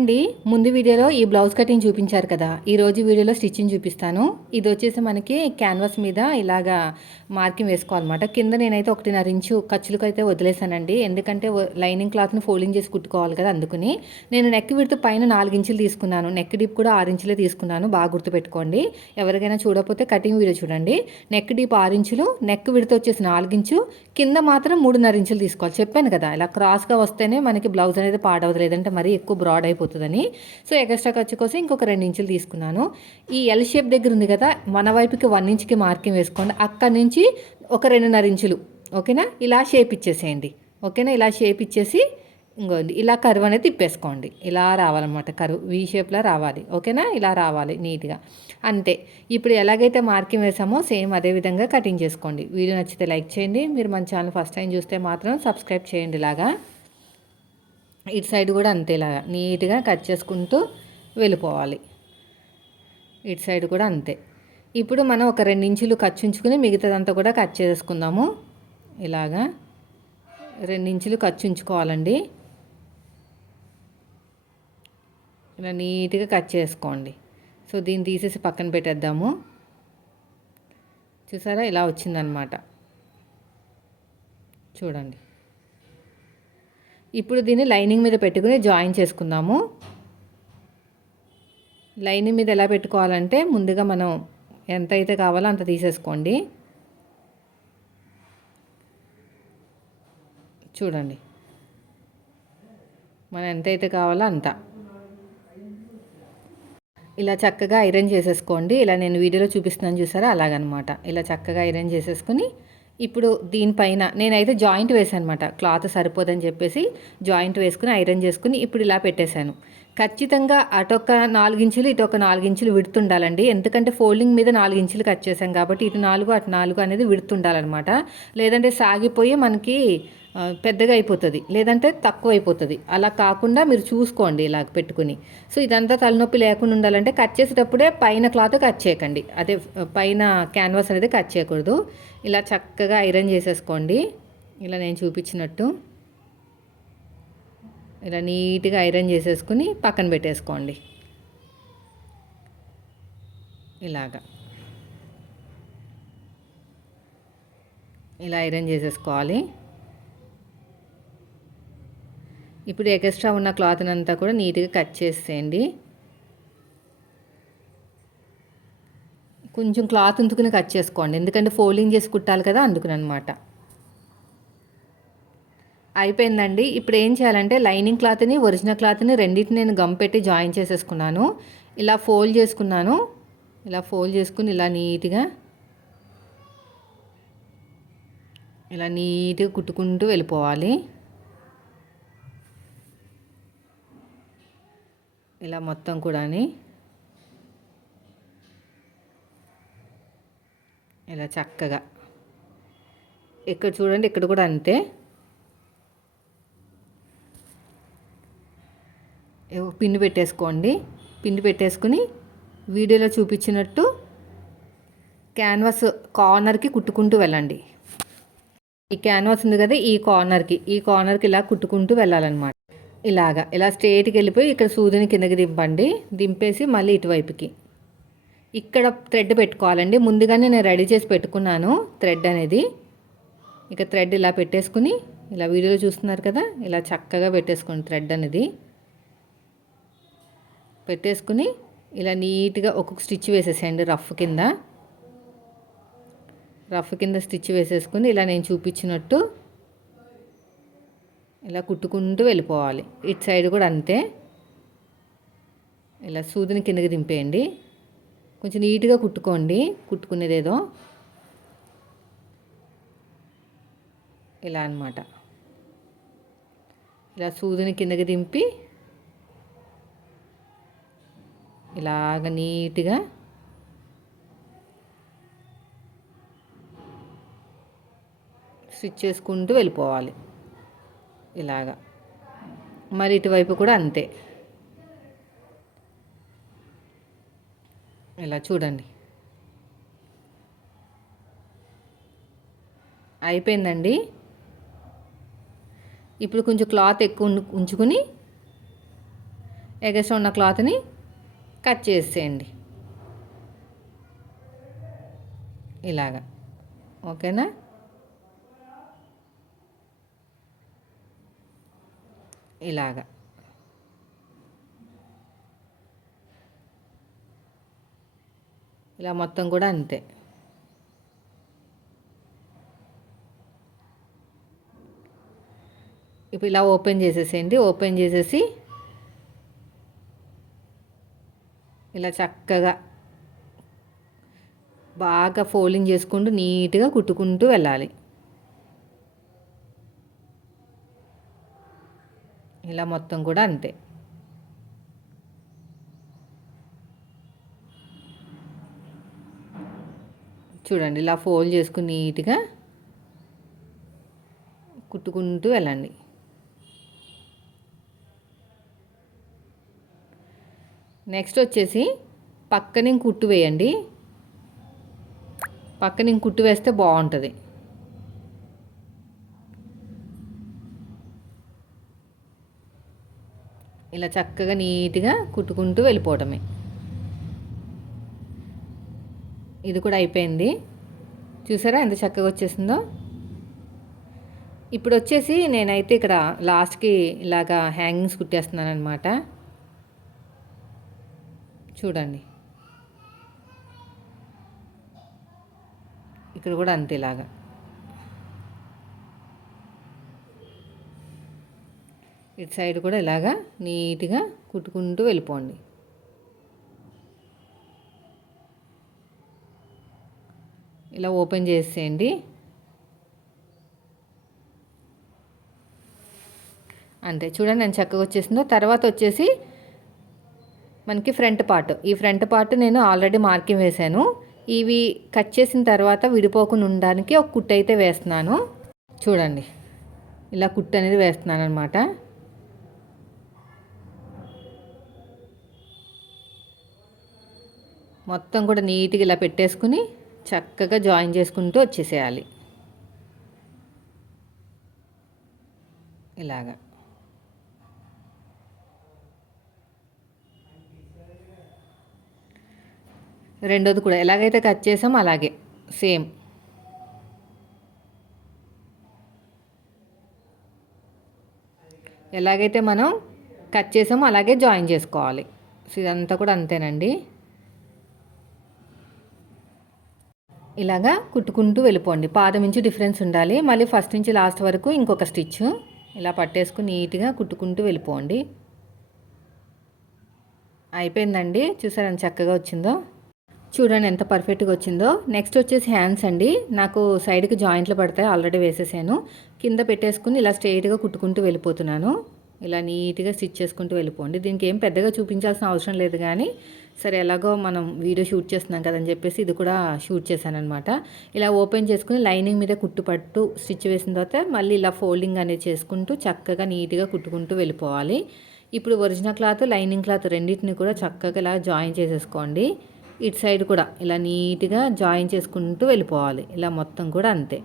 అండి ముందు వీడియోలో ఈ బ్లౌజ్ కటింగ్ చూపించారు కదా. ఈ రోజు వీడియోలో స్టిచ్చింగ్ చూపిస్తాను. ఇది వచ్చేసి మనకి క్యాన్వాస్ మీద ఇలాగా మార్కింగ్ వేసుకోవాలన్నమాట. కింద నేనైతే ఒకటిన్నర ఇంచు ఖర్చులకు అయితే వదిలేసానండి. ఎందుకంటే లైనింగ్ క్లాత్ని ఫోల్డింగ్ చేసి కుట్టుకోవాలి కదా అందుకుని. నేను నెక్ విడుతు పైన నాలుగు ఇంచులు తీసుకున్నాను. నెక్ డీప్ కూడా ఆరు ఇంచులే తీసుకున్నాను. బాగా గుర్తుపెట్టుకోండి. ఎవరికైనా చూడకపోతే కటింగ్ వీడియో చూడండి. నెక్ డీప్ ఆరు ఇంచులు నెక్ విడత వచ్చేసి నాలుగు ఇంచు. కింద మాత్రం మూడున్నర ఇంచులు తీసుకోవాలి. చెప్పాను కదా ఇలా క్రాస్గా వస్తేనే మనకి బ్లౌజ్ అనేది పాడవదు. లేదంటే మరీ ఎక్కువ బ్రాడ్ అయిపోతుంది. అయిపోతుందని. సో ఎక్స్ట్రా ఖర్చు కోసం ఇంకొక రెండు ఇంచులు తీసుకున్నాను. ఈ ఎల్ షేప్ దగ్గర ఉంది కదా మన వైపుకి వన్ ఇంచ్కి మార్కింగ్ వేసుకోండి. అక్కడి నుంచి ఒక రెండున్నర ఇంచులు ఓకేనా? ఇలా షేప్ ఇచ్చేసేయండి. ఓకేనా? ఇలా షేప్ ఇచ్చేసి ఇంకోండి ఇలా కరువు అనేది తిప్పేసుకోండి. ఇలా రావాలన్నమాట. కరువు వీ షేప్లో రావాలి. ఓకేనా? ఇలా రావాలి నీట్గా. అంతే. ఇప్పుడు ఎలాగైతే మార్కింగ్ వేసామో సేమ్ అదే విధంగా కటింగ్ చేసుకోండి. వీడియో నచ్చితే లైక్ చేయండి. మీరు మన ఛానల్ ఫస్ట్ టైం చూస్తే మాత్రం సబ్స్క్రైబ్ చేయండి ఇలాగా ఇటు సైడ్ కూడా అంతేలాగా నీట్గా కట్ చేసుకుంటూ వెళ్ళిపోవాలి. ఇటు సైడ్ కూడా అంతే. ఇప్పుడు మనం ఒక రెండించులు ఖర్చుంచుకుని ఉంచుకుని మిగతాదంతా కూడా కట్ చేసుకుందాము. ఇలాగా రెండించులు ఖర్చుంచుకోవాలండి ఉంచుకోవాలండి. ఇలా నీట్గా కట్ చేసుకోండి. సో దీన్ని తీసేసి పక్కన పెట్టేద్దాము. చూసారా? ఇలా వచ్చిందనమాట. చూడండి. ఇప్పుడు దీన్ని లైనింగ్ మీద పెట్టుకుని జాయిన్ చేసుకుందాము. లైనింగ్ మీద ఎలా పెట్టుకోవాలంటే ముందుగా మనం ఎంత అయితే కావాలో అంత తీసేసుకోండి. చూడండి. మనం ఎంత అయితే కావాలో అంత. ఇలా చక్కగా ఐరన్ చేసేసుకోండి. ఇలా నేను వీడియోలో చూపిస్తున్నాను చూసారా? అలాగనమాట. ఇలా చక్కగా ఐరన్ చేసేసుకుని ఇప్పుడు దీనిపైన నేనైతే జాయింట్ వేసాను అనమాట క్లాత్ సరిపోదని చెప్పేసి జాయింట్ వేసుకుని ఐరన్ చేసుకుని ఇప్పుడు ఇలా పెట్టేశాను. ఖచ్చితంగా అటొక నాలుగించులు ఇటు ఒక నాలుగించులు విడుతుండాలండి. ఎందుకంటే ఫోల్డింగ్ మీద నాలుగించులు కట్ చేసాం కాబట్టి ఇటు నాలుగు అటు నాలుగు అనేది విడుతుండాలన్నమాట. లేదంటే సాగిపోయి మనకి పెద్దగా అయిపోతుంది. లేదంటే తక్కువ అయిపోతుంది. అలా కాకుండా మీరు చూసుకోండి ఇలా పెట్టుకుని. సో ఇదంతా తలనొప్పి లేకుండా ఉండాలంటే కట్ చేసేటప్పుడే పైన క్లాత్ కట్ చేయకండి. అదే పైన క్యాన్వాస్ అనేది కట్ చేయకూడదు. ఇలా చక్కగా ఐరన్ చేసేసుకోండి. ఇలా నేను చూపించినట్టు. ఇలా నీట్గా ఐరన్ చేసేసుకుని పక్కన పెట్టేసుకోండి. ఇలాగా. ఇలా ఐరన్ చేసేసుకోవాలి. ఇప్పుడు ఎక్స్ట్రా ఉన్న క్లాత్ని అంతా కూడా నీట్గా కట్ చేసేయండి. కొంచెం క్లాత్ ఉంచుకుని కట్ చేసుకోండి. ఎందుకంటే ఫోల్డింగ్ చేసి కుట్టాలి కదా అందుకుని అనమాట అయిపోయిందండి. ఇప్పుడు ఏం చేయాలంటే లైనింగ్ క్లాత్ని ఒరిజినల్ క్లాత్ని రెండింటిని నేను గమ్ పెట్టి జాయిన్ చేసేసుకున్నాను. ఇలా ఫోల్డ్ చేసుకున్నాను. ఇలా ఫోల్డ్ చేసుకుని ఇలా నీట్గా ఇలా నీట్గా కుట్టుకుంటూ వెళ్ళిపోవాలి. ఇలా మొత్తం కూడా ఇలా చక్కగా. ఇక్కడ చూడండి ఇక్కడ కూడా అంతే. పిండి పెట్టేసుకోండి. పిండి పెట్టేసుకుని వీడియోలో చూపించినట్టు క్యాన్వాస్ కార్నర్కి కుట్టుకుంటూ వెళ్ళండి. ఈ క్యాన్వాస్ ఉంది కదా ఈ కార్నర్కి. ఈ కార్నర్కి ఇలా కుట్టుకుంటూ వెళ్ళాలన్నమాట. ఇలాగా. ఇలా స్ట్రేట్కి వెళ్ళిపోయి ఇక్కడ సూదిని కిందకి దింపండి. దింపేసి మళ్ళీ ఇటువైపుకి. ఇక్కడ థ్రెడ్ పెట్టుకోవాలండి. ముందుగానే నేను రెడీ చేసి పెట్టుకున్నాను థ్రెడ్ అనేది. ఇక థ్రెడ్ ఇలా పెట్టేసుకుని ఇలా వీడియోలో చూస్తున్నారు కదా ఇలా చక్కగా పెట్టేసుకోండి థ్రెడ్ అనేది. పెట్టేసుకుని ఇలా నీట్గా ఒక్కొక్క స్టిచ్ వేసేసేయండి రఫ్ కింద. రఫ్ కింద స్టిచ్ వేసేసుకుని ఇలా నేను చూపించినట్టు ఇలా కుట్టుకుంటూ వెళ్ళిపోవాలి. ఇటు సైడ్ కూడా అంతే. ఇలా సూదిని కిందకి దింపేయండి. కొంచెం నీట్గా కుట్టుకోండి. కుట్టుకునేదేదో ఇలా అనమాట ఇలా సూదిని కిందకి దింపి ఇలాగ నీట్గా స్విచ్ చేసుకుంటూ వెళ్ళిపోవాలి. ఇలాగా. మరి ఇటువైపు కూడా అంతే. ఇలా చూడండి. అయిపోయిందండి. ఇప్పుడు కొంచెం క్లాత్ ఎక్కువ ఉంచుకుని ఎగస్ట్రా ఉన్న క్లాత్ని కట్ చేసేయండి. ఇలాగా. ఓకేనా? ఇలాగా. ఇలా మొత్తం కూడా అంతే. ఇప్పుడు ఇలా ఓపెన్ చేసేసేయండి. ఓపెన్ చేసేసి ఇలా చక్కగా బాగా ఫోల్డింగ్ చేసుకుంటూ నీట్గా కుట్టుకుంటూ వెళ్ళాలి. ఇలా మొత్తం కూడా అంతే. చూడండి ఇలా ఫోల్డ్ చేసుకుని నీట్గా కుట్టుకుంటూ వెళ్ళండి. నెక్స్ట్ వచ్చేసి పక్కన కుట్టు వేయండి. పక్కన కుట్టు వేస్తే బాగుంటుంది. ఇలా చక్కగా నీట్గా కుట్టుకుంటూ వెళ్ళిపోవటమే. ఇది కూడా అయిపోయింది. చూసారా ఎంత చక్కగా వచ్చేసిందో? ఇప్పుడు వచ్చేసి నేనైతే ఇక్కడ లాస్ట్కి ఇలాగా హ్యాంగింగ్స్ కుట్టేస్తున్నాను అనమాట చూడండి. ఇక్కడ కూడా అంతే ఇలాగా. ఇటు సైడ్ కూడా ఇలాగా నీట్గా కుట్టుకుంటూ వెళ్ళిపోండి. ఇలా ఓపెన్ చేసేయండి. అంతే చూడండి నేను చక్కగా వచ్చేసిందో. తర్వాత వచ్చేసి మనకి ఫ్రంట్ పార్ట్. ఈ ఫ్రంట్ పార్ట్ నేను ఆల్రెడీ మార్కింగ్ వేశాను. ఇవి కట్ చేసిన తర్వాత విడిపోకుండా ఉండడానికి ఒక కుట్టు అయితే వేస్తున్నాను. చూడండి ఇలా కుట్టు అనేది వేస్తున్నాను అనమాట మొత్తం కూడా నీట్గా ఇలా పెట్టేసుకుని చక్కగా జాయిన్ చేసుకుంటూ వచ్చేసేయాలి. ఇలాగా. రెండోది కూడా ఎలాగైతే కట్ చేసామో అలాగే సేమ్. ఎలాగైతే మనం కట్ చేసామో అలాగే జాయిన్ చేసుకోవాలి. సో ఇదంతా కూడా అంతేనండి. ఇలాగా కుట్టుకుంటూ వెళ్ళిపోండి. పాదం నుంచి డిఫరెన్స్ ఉండాలి. మళ్ళీ ఫస్ట్ నుంచి లాస్ట్ వరకు ఇంకొక స్టిచ్ ఇలా పట్టేసుకుని నీట్గా కుట్టుకుంటూ వెళ్ళిపోండి. అయిపోయిందండి. చూసారా చక్కగా వచ్చిందో? చూడండి ఎంత పర్ఫెక్ట్గా వచ్చిందో. నెక్స్ట్ వచ్చేసి హ్యాండ్స్ అండి. నాకు సైడ్కి జాయింట్లు పడతాయి. ఆల్రెడీ వేసేసాను. కింద పెట్టేసుకుని ఇలా స్ట్రైట్గా కుట్టుకుంటూ వెళ్ళిపోతున్నాను. ఇలా నీట్గా స్టిచ్ చేసుకుంటూ వెళ్ళిపోండి. దీనికి ఏం పెద్దగా చూపించాల్సిన అవసరం లేదు కానీ సరే ఎలాగో మనం వీడియో షూట్ చేస్తున్నాం కదని చెప్పేసి ఇది కూడా షూట్ చేశాను అనమాట ఇలా ఓపెన్ చేసుకుని లైనింగ్ మీద కుట్టుపట్టు స్టిచ్ వేసిన తర్వాత మళ్ళీ ఇలా ఫోల్డింగ్ అనేది చేసుకుంటూ చక్కగా నీట్గా కుట్టుకుంటూ వెళ్ళిపోవాలి. ఇప్పుడు ఒరిజినల్ క్లాత్ లైనింగ్ క్లాత్ రెండింటిని కూడా చక్కగా ఇలా జాయిన్ చేసేసుకోండి. ఇటు సైడ్ కూడా ఇలా నీట్గా జాయిన్ చేసుకుంటూ వెళ్ళిపోవాలి. ఇలా మొత్తం కూడా అంతే.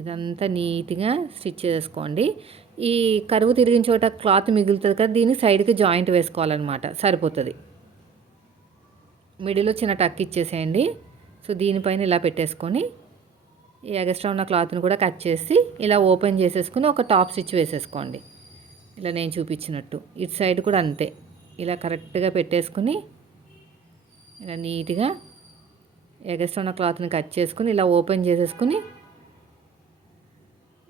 ఇదంతా నీట్గా స్టిచ్ చేసుకోండి. ఈ కరువు తిరిగిన చోట క్లాత్ మిగులుతుంది కదా దీన్ని సైడ్కి జాయింట్ వేసుకోవాలన్నమాట. సరిపోతుంది. మిడిలో చిన్న టక్ ఇచ్చేసేయండి. సో దీనిపైన ఇలా పెట్టేసుకొని ఈ ఎగస్ట్రా ఉన్న క్లాత్ని కూడా కట్ చేసి ఇలా ఓపెన్ చేసేసుకుని ఒక టాప్ స్టిచ్ వేసేసుకోండి. ఇలా నేను చూపించినట్టు. ఇటు సైడ్ కూడా అంతే. ఇలా కరెక్ట్గా పెట్టేసుకుని ఇలా నీట్గా ఎగస్ట్రా ఉన్న క్లాత్ని కట్ చేసుకుని ఇలా ఓపెన్ చేసేసుకుని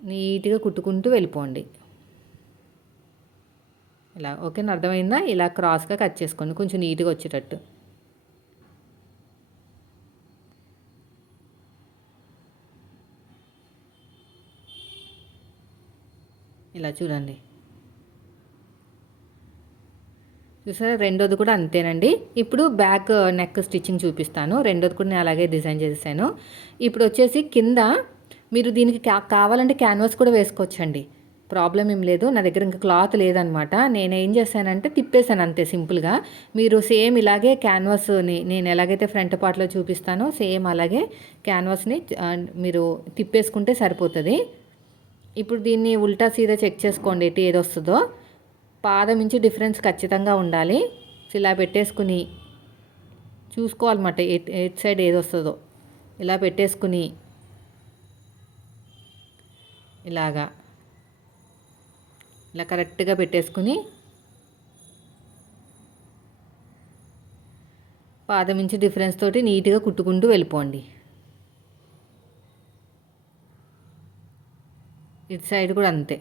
నీట్గా కుట్టుకుంటూ వెళ్ళిపోండి. ఇలా ఓకేనా? అర్థమైందా? ఇలా క్రాస్గా కట్ చేసుకోండి కొంచెం నీట్గా వచ్చేటట్టు. ఇలా చూడండి. చూసారా? రెండోది కూడా అంతేనండి. ఇప్పుడు బ్యాక్ నెక్ స్టిచ్చింగ్ చూపిస్తాను. రెండోది కూడా నేను అలాగే డిజైన్ చేశాను ఇప్పుడు వచ్చేసి కింద మీరు దీనికి కావాలంటే క్యాన్వాస్ కూడా వేసుకోవచ్చండి. ప్రాబ్లం ఏం లేదు. నా దగ్గర ఇంకా క్లాత్ లేదనమాట. నేను ఏం చేశానంటే తిప్పేశాను అంతే సింపుల్గా. మీరు సేమ్ ఇలాగే క్యాన్వాస్ని నేను ఎలాగైతే ఫ్రంట్ పార్ట్లో చూపిస్తానో సేమ్ అలాగే క్యాన్వాస్ని మీరు తిప్పేసుకుంటే సరిపోతుంది. ఇప్పుడు దీన్ని ఉల్టా సీదా చెక్ చేసుకోండి ఎటు ఏది వస్తుందో. పాదం ఇంచు డిఫరెన్స్ ఖచ్చితంగా ఉండాలి. ఇలా పెట్టేసుకుని చూసుకోవాలన్నమాట ఎట్ ఎట్ సైడ్ ఏది వస్తుందో. ఇలా పెట్టేసుకుని ఇలాగా. ఇలా కరెక్ట్గా పెట్టేసుకుని పాదం ఇంచు డిఫరెన్స్ తోటి నీట్గా కుట్టుకుంటూ వెళ్ళిపోండి. ఇటు సైడ్ కూడా అంతే.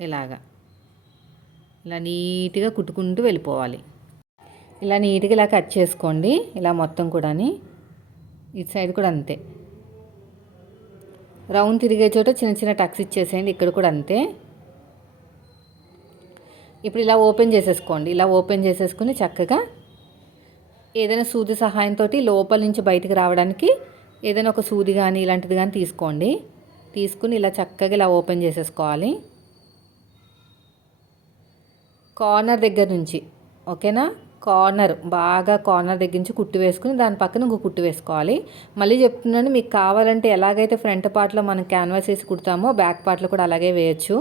ఇలాగా. ఇలా నీట్గా కుట్టుకుంటూ వెళ్ళిపోవాలి. ఇలా నీట్గా ఇలా కట్ చేసుకోండి. ఇలా మొత్తం కూడాని ఇటు సైడ్ కూడా అంతే. రౌండ్ తిరిగే చోట చిన్న చిన్న టక్స్ ఇచ్చేసేయండి. ఇక్కడ కూడా అంతే. ఇప్పుడు ఇలా ఓపెన్ చేసేసుకోండి. ఇలా ఓపెన్ చేసేసుకుని చక్కగా ఏదైనా సూది సహాయంతో లోపల నుంచి బయటకు రావడానికి ఏదైనా ఒక సూది కానీ ఇలాంటిది కానీ తీసుకోండి. తీసుకుని ఇలా చక్కగా ఇలా ఓపెన్ చేసేసుకోవాలి. కార్నర్ దగ్గర నుంచి ఓకేనా? కార్నర్ బాగా కార్నర్ దగ్గర నుంచి కుట్టు వేసుకుని దాని పక్కన ఇంకో కుట్టు వేసుకోవాలి. మళ్ళీ చెప్తున్నాను మీకు కావాలంటే ఎలాగైతే ఫ్రంట్ పార్ట్లో మనం క్యాన్వాస్ వేసి కుడతామో బ్యాక్ పార్ట్లో కూడా అలాగే వేయచ్చు.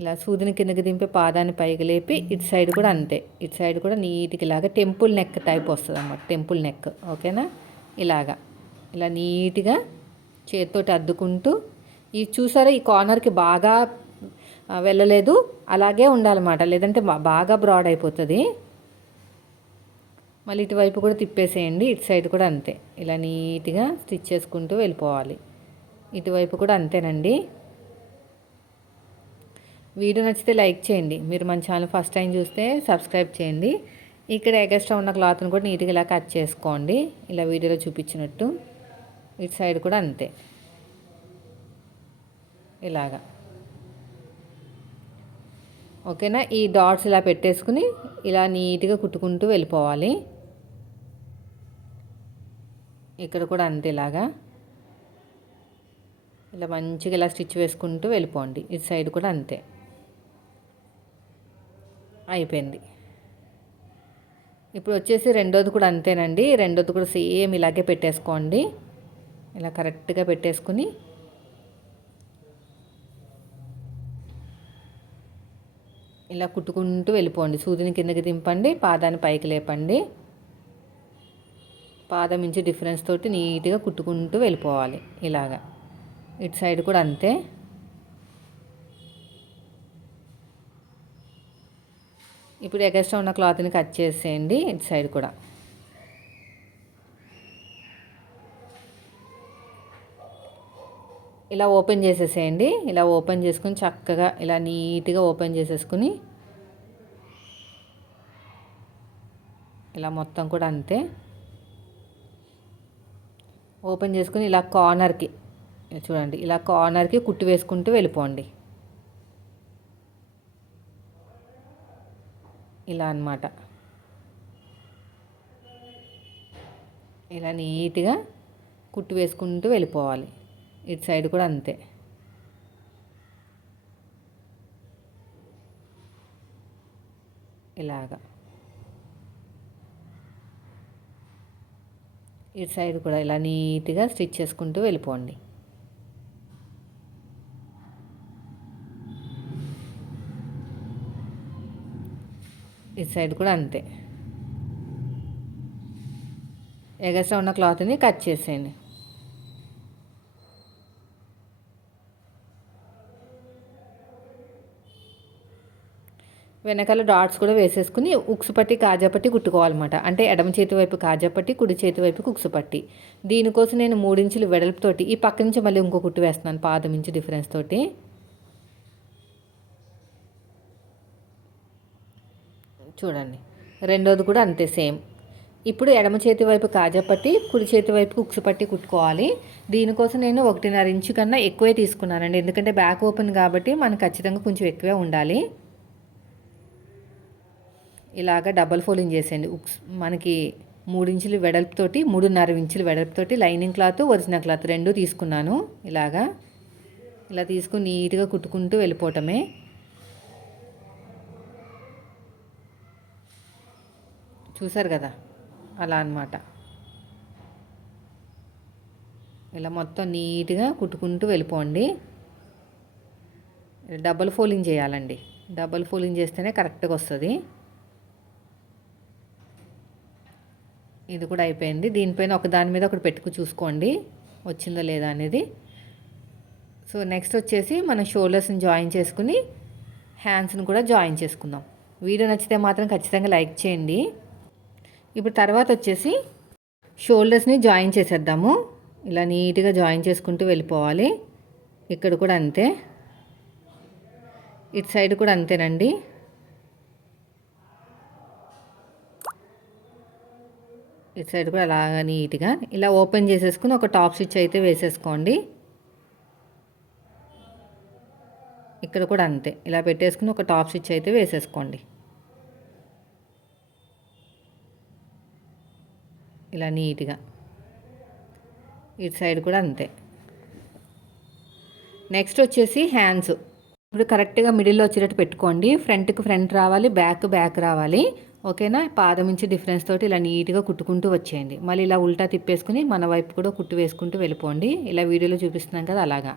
ఇలా సూదిని కిందకి దింపి పాదాన్ని పైకి లేపి ఇటు సైడ్ కూడా అంతే. ఇటు సైడ్ కూడా నీట్గా ఇలాగ టెంపుల్ నెక్ టైప్ వస్తుంది అన్నమాట టెంపుల్ నెక్ ఓకేనా? ఇలాగా. ఇలా నీట్గా చేతితోటి అద్దుకుంటూ ఈ చూసారా ఈ కార్నర్కి బాగా వెళ్ళలేదు. అలాగే ఉండాలన్నమాట. లేదంటే బాగా బ్రాడ్ అయిపోతుంది. మళ్ళీ ఇటువైపు కూడా తిప్పేసేయండి. ఇటు సైడ్ కూడా అంతే. ఇలా నీట్గా స్టిచ్ చేసుకుంటూ వెళ్ళిపోవాలి. ఇటువైపు కూడా అంతేనండి. వీడియో నచ్చితే లైక్ చేయండి. మీరు మన ఛానల్ ఫస్ట్ టైం చూస్తే సబ్స్క్రైబ్ చేయండి. ఇక్కడ ఎగస్ట్రా ఉన్న క్లాత్ని కూడా నీట్గా ఇలా కట్ చేసుకోండి. ఇలా వీడియోలో చూపించినట్టు. ఇటు సైడ్ కూడా అంతే. ఇలాగా. ఓకేనా? ఈ డాట్స్ ఇలా పెట్టేసుకుని ఇలా నీట్గా కుట్టుకుంటూ వెళ్ళిపోవాలి. ఇక్కడ కూడా అంతే ఇలాగా. ఇలా మంచిగా ఇలా స్టిచ్ వేసుకుంటూ వెళ్ళిపోండి. ఇటు సైడ్ కూడా అంతే. అయిపోయింది. ఇప్పుడు వచ్చేసి రెండోది కూడా అంతేనండి. రెండోది కూడా సేమ్ ఇలాగే పెట్టేసుకోండి. ఇలా కరెక్ట్గా పెట్టేసుకుని. ఇలా కుట్టుకుంటూ వెళ్ళిపోండి. సూదిని కిందకి దింపండి పాదాన్ని పైకి లేపండి. పాదం నుంచి డిఫరెన్స్ తోటి నీట్గా కుట్టుకుంటూ వెళ్ళిపోవాలి ఇలాగా. ఇటు సైడ్ కూడా అంతే. ఇప్పుడు ఎగస్ట్రా ఉన్న క్లాత్ని కట్ చేసేయండి ఇటు సైడ్ కూడా. ఇలా ఓపెన్ చేసేసేయండి. ఇలా ఓపెన్ చేసుకుని చక్కగా ఇలా నీట్గా ఓపెన్ చేసేసుకుని ఇలా మొత్తం కూడా అంతే. ఓపెన్ చేసుకుని ఇలా కార్నర్కి చూడండి ఇలా కార్నర్కి కుట్టి వేసుకుంటూ వెళ్ళిపోండి. ఇలా అనమాట ఇలా నీట్గా కుట్టు వేసుకుంటూ వెళ్ళిపోవాలి. ఇటు సైడ్ కూడా అంతే. ఇలాగా. ఇటు సైడ్ కూడా ఇలా నీట్గా స్టిచ్ చేసుకుంటూ వెళ్ళిపోండి. ఇటు సైడ్ కూడా అంతే. ఎగస్ట్రా ఉన్న క్లాత్ని కట్ చేసేయండి. వెనకాల డాట్స్ కూడా వేసేసుకుని ఉక్సుపట్టి కాజాపట్టి కుట్టుకోవాలన్నమాట. అంటే ఎడమ చేతి వైపు కాజాపట్టి కుడి చేతి వైపు ఉక్సుపట్టి దీనికోసం నేను మూడించులు వెడల్పుతోటి ఈ పక్క నుంచి మళ్ళీ ఇంకో కుట్టు వేస్తున్నాను పాదం ఇంచు డిఫరెన్స్ తోటి. చూడండి. రెండోది కూడా అంతే సేమ్. ఇప్పుడు ఎడమ చేతి వైపు కాజాపట్టి కుడి చేతి వైపు ఉక్సు పట్టి కుట్టుకోవాలి. దీనికోసం నేను ఒకటిన్నర ఇంచు కన్నా ఎక్కువే తీసుకున్నానండి. ఎందుకంటే బ్యాక్ ఓపెన్ కాబట్టి మనకు ఖచ్చితంగా కొంచెం ఎక్కువే ఉండాలి. ఇలాగ డబల్ ఫోల్డింగ్ చేసేయండి. ఉక్స్ మనకి మూడు ఇంచులు వెడల్పుతోటి మూడున్నర ఇంచులు వెడల్పుతోటి లైనింగ్ క్లాత్ ఒరిజినల్ క్లాత్ రెండు తీసుకున్నాను. ఇలాగా ఇలా తీసుకుని నీట్గా కుట్టుకుంటూ వెళ్ళిపోవటమే. చూసారు కదా? అలా అనమాట ఇలా మొత్తం నీట్గా కుట్టుకుంటూ వెళ్ళిపోండి. డబల్ ఫోలింగ్ చేయాలండి. డబల్ ఫోలింగ్ చేస్తేనే కరెక్ట్గా వస్తుంది. ఇది కూడా అయిపోయింది. దీనిపైన ఒక దాని మీద ఒకటి పెట్టుకు చూసుకోండి. వచ్చిందో లేదా అనేది. సో నెక్స్ట్ వచ్చేసి మనం షోల్డర్స్ని జాయిన్ చేసుకుని హ్యాండ్స్ని కూడా జాయిన్ చేసుకుందాం. వీడియో నచ్చితే మాత్రం ఖచ్చితంగా లైక్ చేయండి. ఇప్పుడు తర్వాత వచ్చేసి షోల్డర్స్ని జాయిన్ చేసేద్దాము. ఇలా నీట్గా జాయిన్ చేసుకుంటూ వెళ్ళిపోవాలి. ఇక్కడ కూడా అంతే. ఇటు సైడ్ కూడా అంతేనండి. ఇటు సైడ్ కూడా అలాగా నీట్గా. ఇలా ఓపెన్ చేసేసుకుని ఒక టాప్ స్టిచ్ అయితే వేసేసుకోండి. ఇక్కడ కూడా అంతే. ఇలా పెట్టేసుకుని ఒక టాప్ స్టిచ్ అయితే వేసేసుకోండి. ఇలా నీట్గా. ఇటు సైడ్ కూడా అంతే. నెక్స్ట్ వచ్చేసి హ్యాండ్స్. ఇప్పుడు కరెక్ట్గా మిడిల్లో వచ్చేటట్టు పెట్టుకోండి. ఫ్రంట్కి ఫ్రంట్ రావాలి బ్యాక్ బ్యాక్ రావాలి. ఓకేనా? పాదం నుంచి డిఫరెన్స్ తోటి ఇలా నీట్గా కుట్టుకుంటూ వచ్చేయండి. మళ్ళీ ఇలా ఉల్టా తిప్పేసుకుని మన వైపు కూడా కుట్టు వేసుకుంటూ వెళ్ళిపోండి. ఇలా వీడియోలో చూపిస్తున్నాం కదా అలాగా.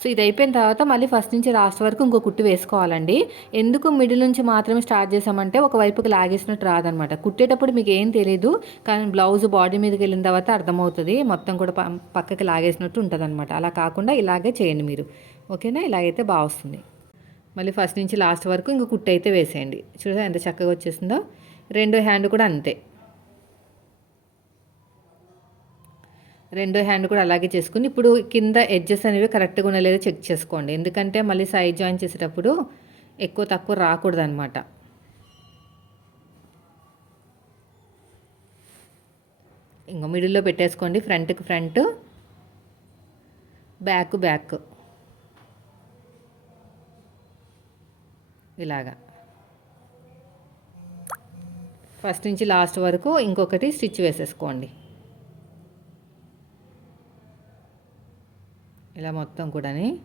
సో ఇది అయిపోయిన తర్వాత మళ్ళీ ఫస్ట్ నుంచి లాస్ట్ వరకు ఇంకో కుట్టు వేసుకోవాలండి. ఎందుకు మిడిల్ నుంచి మాత్రమే స్టార్ట్ చేసామంటే ఒక వైపుకి లాగేసినట్టు రాదనమాట. కుట్టేటప్పుడు మీకు ఏం తెలియదు కానీ బ్లౌజ్ బాడీ మీదకి వెళ్ళిన తర్వాత అర్థమవుతుంది. మొత్తం కూడా పక్కకి లాగేసినట్టు ఉంటుంది అలా కాకుండా ఇలాగే చేయండి మీరు. ఓకేనా? ఇలాగైతే బాగా వస్తుంది. మళ్ళీ ఫస్ట్ నుంచి లాస్ట్ వరకు ఇంక కుట్టు అయితే వేసేయండి. చూడ ఎంత చక్కగా వచ్చేసిందో? రెండో హ్యాండ్ కూడా అంతే. రెండో హ్యాండ్ కూడా అలాగే చేసుకుని ఇప్పుడు కింద ఎడ్జెస్ అనేవి కరెక్ట్గా ఉండలేదో చెక్ చేసుకోండి. ఎందుకంటే మళ్ళీ సైడ్ జాయిన్ చేసేటప్పుడు ఎక్కువ తక్కువ రాకూడదు అనమాట ఇంకో మిడిల్లో పెట్టేసుకోండి. ఫ్రంట్కి ఫ్రంట్ బ్యాక్ బ్యాక్. ఇలాగా. ఫస్ట్ నుంచి లాస్ట్ వరకు ఇంకొకటి స్టిచ్ వేసేసుకోండి. ఇలా మొత్తం కూడాని.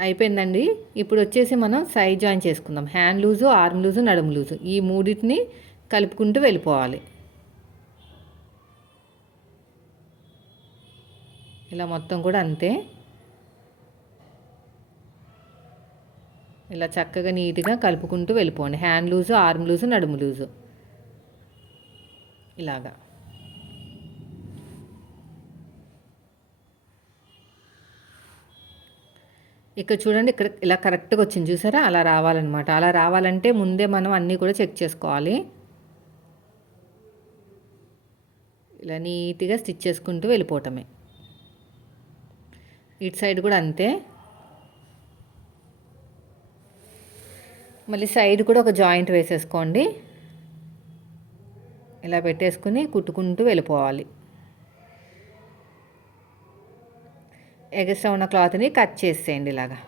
అయిపోయిందండి. ఇప్పుడు వచ్చేసి మనం సైడ్ జాయిన్ చేసుకుందాం. హ్యాండ్ లూజు ఆర్మ్ లూజు నడుము లూజు. ఈ మూడింటిని కలుపుకుంటూ వెళ్ళిపోవాలి. ఇలా మొత్తం కూడా అంతే. ఇలా చక్కగా నీట్గా కలుపుకుంటూ వెళ్ళిపోండి. హ్యాండ్ లూజు ఆర్మ్ లూజు నడుము లూజు. ఇలాగా. ఇక్కడ చూడండి ఇక్కడ ఇలా కరెక్ట్గా వచ్చింది చూసారా? అలా రావాలన్నమాట. అలా రావాలంటే ముందే మనం అన్నీ కూడా చెక్ చేసుకోవాలి. ఇలా నీట్గా స్టిచ్ చేసుకుంటూ వెళ్ళిపోవటమే. ఇటు సైడ్ కూడా అంతే. మళ్ళీ సైడ్ కూడా ఒక జాయింట్ వేసేసుకోండి. ఇలా పెట్టేసుకుని కుట్టుకుంటూ వెళ్ళిపోవాలి. ఎగస్ట్రా ఉన్న క్లాత్ని కట్ చేసేయండి ఇలాగా.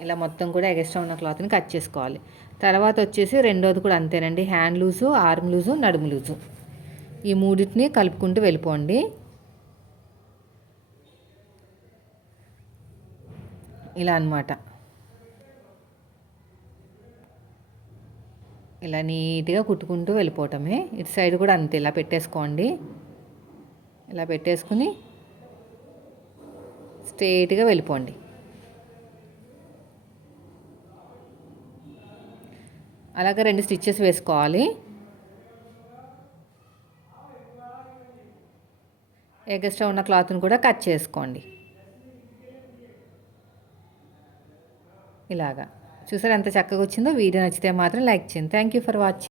ఇలా మొత్తం కూడా ఎగస్ట్రా ఉన్న క్లాత్ని కట్ చేసుకోవాలి. తర్వాత వచ్చేసి రెండోది కూడా అంతేనండి. హ్యాండ్ లూజు ఆర్మ్ లూజు నడుము లూజు. ఈ మూడింటిని కలుపుకుంటూ వెళ్ళిపోండి. ఇలా అనమాట ఇలా నీట్గా కుట్టుకుంటూ వెళ్ళిపోవటమే. ఇటు సైడ్ కూడా అంతే ఇలా పెట్టేసుకోండి. ఇలా పెట్టేసుకుని స్ట్రేట్గా వెళ్ళిపోండి. అలాగే రెండు స్టిచ్చెస్ వేసుకోవాలి. ఎగస్ట్రా ఉన్న క్లాత్ని కూడా కట్ చేసుకోండి. ఇలాగా. చూసారు ఎంత చక్కగా వచ్చిందో? వీడియో నచ్చితే మాత్రం లైక్ చేయండి. Thank you for watching